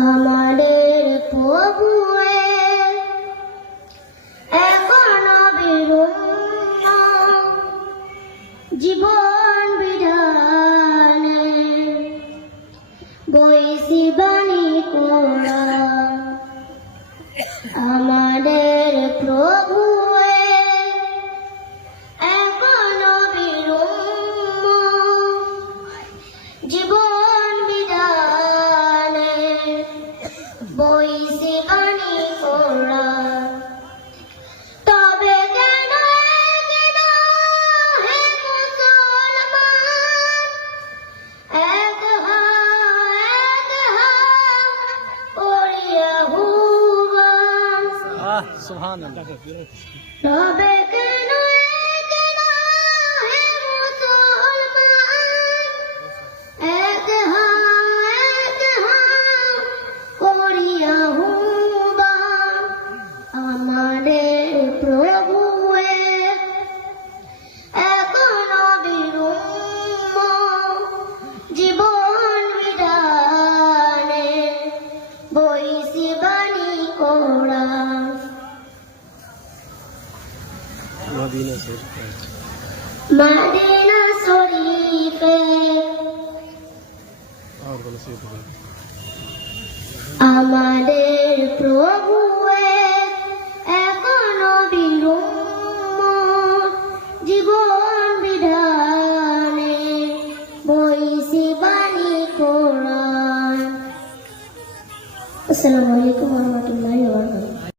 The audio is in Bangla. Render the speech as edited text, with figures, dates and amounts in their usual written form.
আমাদের প্রভু এখন বিরুদ্ধ জীবন বিধানে বৈশি বাণী কোরা আমাদের প্রভু এখন বিরুদ্ধ জীবন বিধানে বৈশি বাণী কোরা তবে কেন হে মুসলমান এক করিয়া হুবান সুবহানাল্লাহ তবে কেন হে মুসলমান এক করিয়া হুবান আমাদের প্রভু এখন বিরুদ্ধ জীবন বিধানে বৈশি বাণী কোরা মদিনা শরীফে আমাদের প্রভু